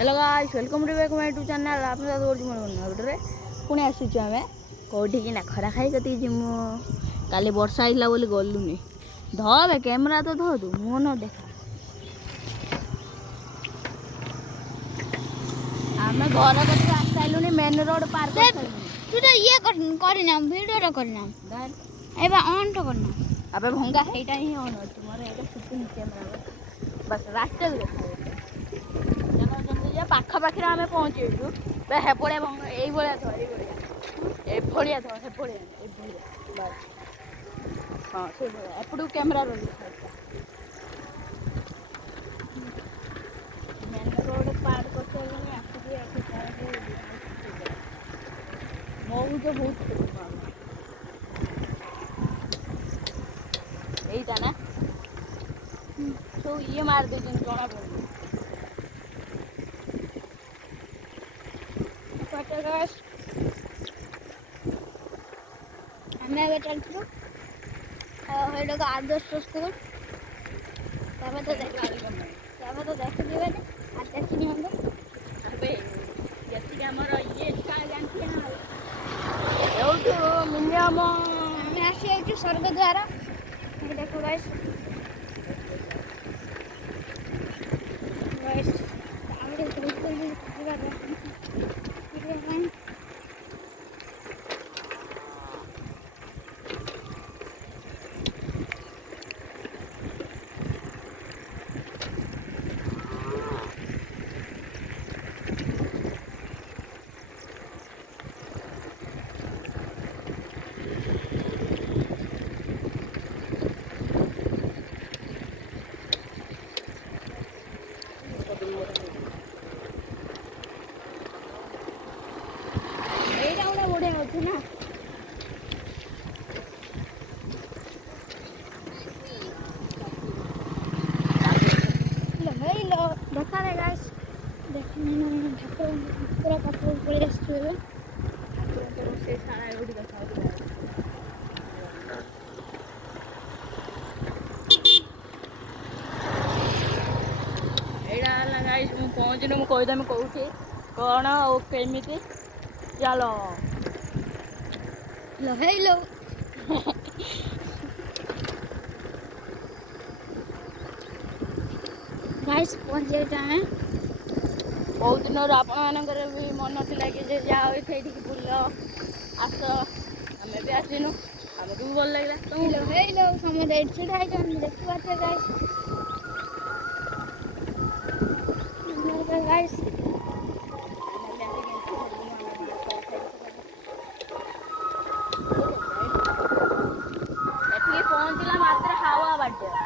Hello guys welcome to back my YouTube channel आप मोटे पुणी आसीचु आम कौटी कि ना खरा खाई कति जिमु काली वर्षा होता बोली गलुनि धबे कैमेरा तो धो तू मुह न देखा आम घर कत आस सारूँ मेन रोड पार तू तो ये करना वीडियो करना एबा ऑन तो करना अबे भंगा हेटा ही ऑन हो तुम्हारे एटा शूटिंग कैमरा बस रास्ते देखा चलो जल्दी जा पाखा पाखरे आमे पहुंचेछु बे हे पड़े भंगा एई भलिया धो ए भलिया धो हे पड़े ए भलिया बस हां से भलिया एपडू कैमरा रोल मेन रोड पार करते गने आसी एठी मऊ तो बहुत यही ना तो ये मार दे जना पड़ हमें चलते आदर्श स्कूल तो देख दिवे आज देखनी हम अबे जति हमर ये का जानती है मिनिमम हमें आसी स्वर्ग द्वारा देखो गाइस देखा रे गाइस देखने ठाकुर पूरा पाखर पड़े आसुए से सारा रोड देखा एड़ा गाइस मु पहुंचनु मु कहिदम कोठी कोन ओ केमिति चलो लो हेलो गाइस पहुंच जाए बहुत दिन आपणकर भी मन था कि जाओ ये बुल आस आम भी आसनु आमको भी भल लगे हेलो हेलो समझ छिड़ा देखी पाते गाइस पहुंचला मात्र हावा बाटे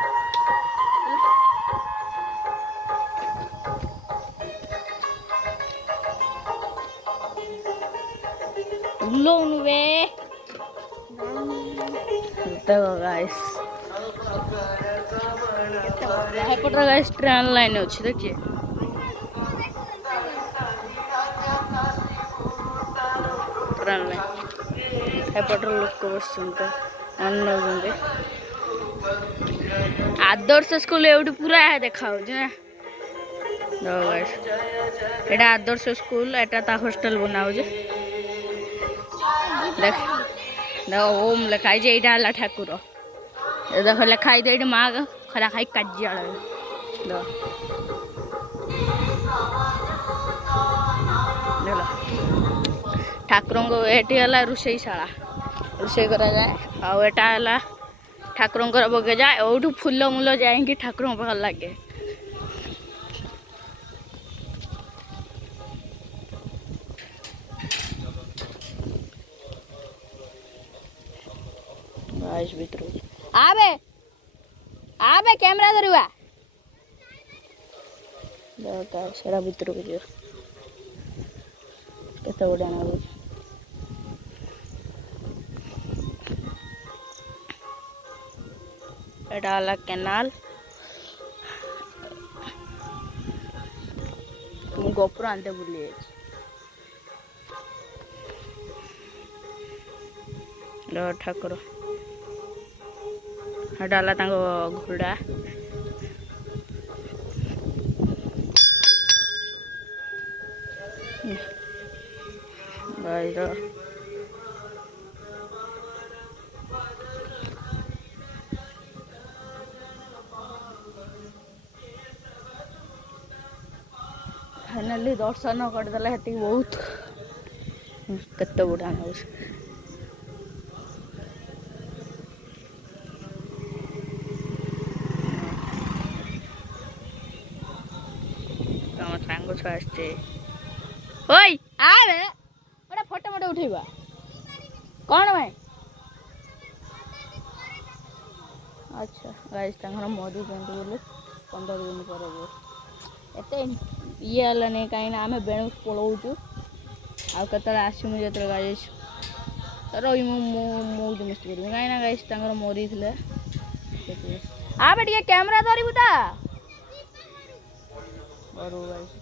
देखो गाइस एपटर गाइस ट्रेन लाइन अच्छी देखिए ट्रेन लाइन एपटर लोक बस आदर्श स्कूल एवं पूरा है देखा एटा आदर्श स्कूल एटा हॉस्टल बना देख ओम लिखाई यहाँ ठाकुर देख लिखाई ये माँ खरा खाई कार्यालय ठाकुर ये रोषेशाला रोषे करा जाए आटा ठाकुर बगेजा एवं फूल मूल जाए ठाकुर पाख लगे भर आबे आबे कैमरा धरवा सेटा भर को जो केते बढ़िया लगुच एटा वाला केनाल गोपुर आनते बुली ठाकुर डाला घोड़ा ଗାଈର ଫାଇନାଲି ଦର୍ଶନ କରିଦେଲା ସେତିକି ବହୁତ। କେତେ ବୁଢ଼ା ହେଉଛି। ତମ ସାଙ୍ଗ ଛୁଆ ଆସିছে। ଓଇ ଆରେ ଗୋଟେ ଫଟୋ ମୋଟେ ଉଠେଇବା କ'ଣ ଭାଇ? ଆଚ୍ଛା ଗାଇସ୍ ତାଙ୍କର ମରିଛନ୍ତି ବୋଲି 15 ଦିନ ପରେ ଏତେ ଇଏ ହେଲାନି କାହିଁକିନା ଆମେ ବେଣୁ ପଳାଉଛୁ ଆଉ କେତେବେଳେ ଆସିମୁ ଯେତେବେଳେ ଗାଇସ୍ ରହିମୁ ମୁଁ ମଉଜ ମସ୍ତି କରିବି କାହିଁକିନା ଗାଇସ୍ ତାଙ୍କର ମରିଥିଲେ। ଆବେ ଟିକେ କ୍ୟାମେରା ଧରିବୁ ତା ଘରୁ ଗାଇସ୍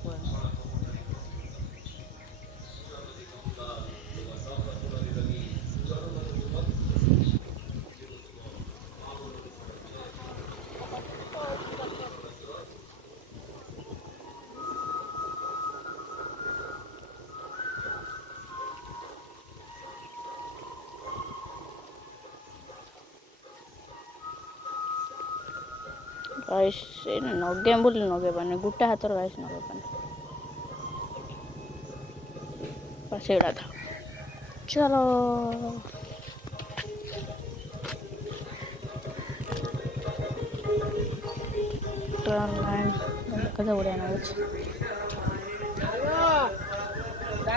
गाइस नगे बोली नगे पाने गोटे हाथ गाइस नगे पाने बस एड़ा था। चलो कथा बढ़िया ना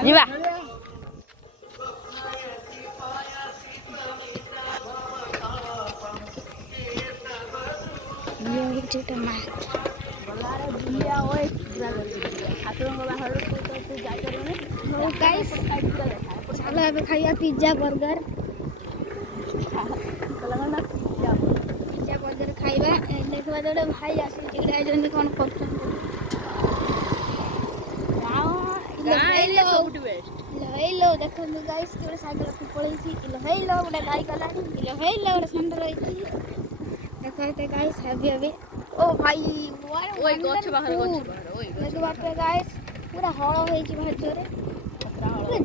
जीवा चलो ଏବେ ଖାଇବା ପିଜ୍ଜା ବର୍ଗର। ପିଜ୍ଜା ବର୍ଗର ଖାଇବା ଦେଖିବା ଗୋଟେ ଭାଇ ଆସିଛି ଯାଇଛନ୍ତି କ'ଣ କରୁଛନ୍ତି। ହେଇଲୋ ଦେଖନ୍ତୁ ଗାଇସ୍ ଗୋଟେ ସାଇକେଲ ରଖି ପଳେଇଛି। ହେଇଲୋ ଗୋଟେ ଗାଈ ଗଲାଣି। ହେଇଲୋ ଗୋଟେ ଷଣ୍ଢ ରହିଛି। ଦେଖ ଏତେ ଗାଇସ୍ ହେବି ହେବି। ଓ ଭାଇ ଦେଖିବା ଗାଇସ୍ ପୁରା ହଳ ହେଇଛି ଭାଇ ଜୋରେ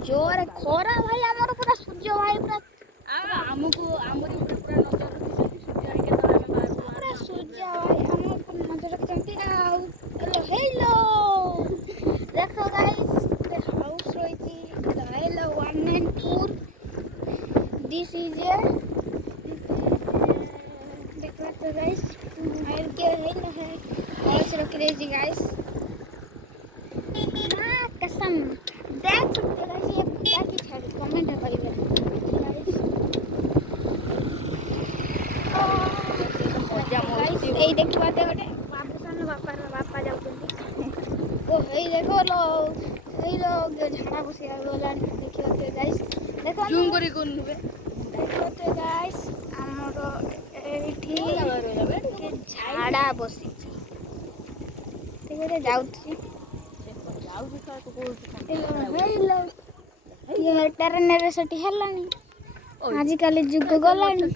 ଜୋରେ ଖରା ଭାଇ ଆମର ପୁରା ସୂର୍ଯ୍ୟ ଭାଇ ପୁରା ଆମକୁ ଆମରି ପୁରା ନଜର ପୁରା ସୂର୍ଯ୍ୟ ଭାଇ ଆମ ଉପରେ ନଜର ରଖିଛନ୍ତି ଆଉ। ହେଇଲୋ ଦେଖ ଗାଇସ୍ ଗୋଟେ ହାଉସ୍ ରହିଛି। ହେଇଲୋ 194 ଦିସ୍ ଇଜ୍ ଏ ଦେଖିବା ତ ଗାଇସ୍ ଭାଇ ହେଇଲୋ है कॉलेज रखी रही गाइस ना कसम देख सकते गाइस ये क्या की छाड़ कमेंट है भाई गाइस এই ଦେଖିବାতে ଗୋଟେ ବାବୁସାନ ବାପା ଯାଉଛନ୍ତି। ଓ ହେଇ ଦେଖ लो ହେଇ लो ଝାଡ଼ା ବସି ଗଲାଣି ଦେଖିବାତେ ଗାଇସ୍ ଦେଖ ଜୁମ୍ କରି କୋନବେ ଦେଖିବାତେ ଗାଇସ୍ ଆମର ଏଇଠି ଝାଡ଼ା ବସିଛି ଟିକେ ଯାଉଛି ଟ୍ରେନରେ ସେଠି ହେଲାଣି ଆଜିକାଲି ଯୁଗ ଗଲାଣି।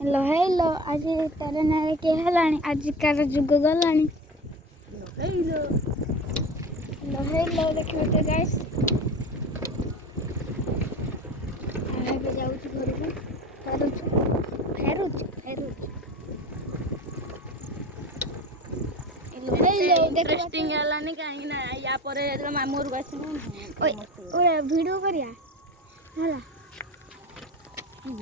हेलो हेलो आज ଟ୍ରେନରେ କିଏ ହେଲାଣି ଆଜିକାର ଯୁଗ ଗଲାଣି। हेलो हेलो ଦେଖିବେ ତ ଗାଇସ୍ ଏବେ ଯାଉଛି ଘରକୁ ଫେରୁଛୁ ଇଣ୍ଟରେଷ୍ଟିଂ ହେଲାନି କାହିଁକି ନା ୟା ପରେ ଯେତେବେଳେ ମାମୁଁ ଘରକୁ ଆସିବୁ ଭିଡ଼ିଓ କରିବା ହେଲା।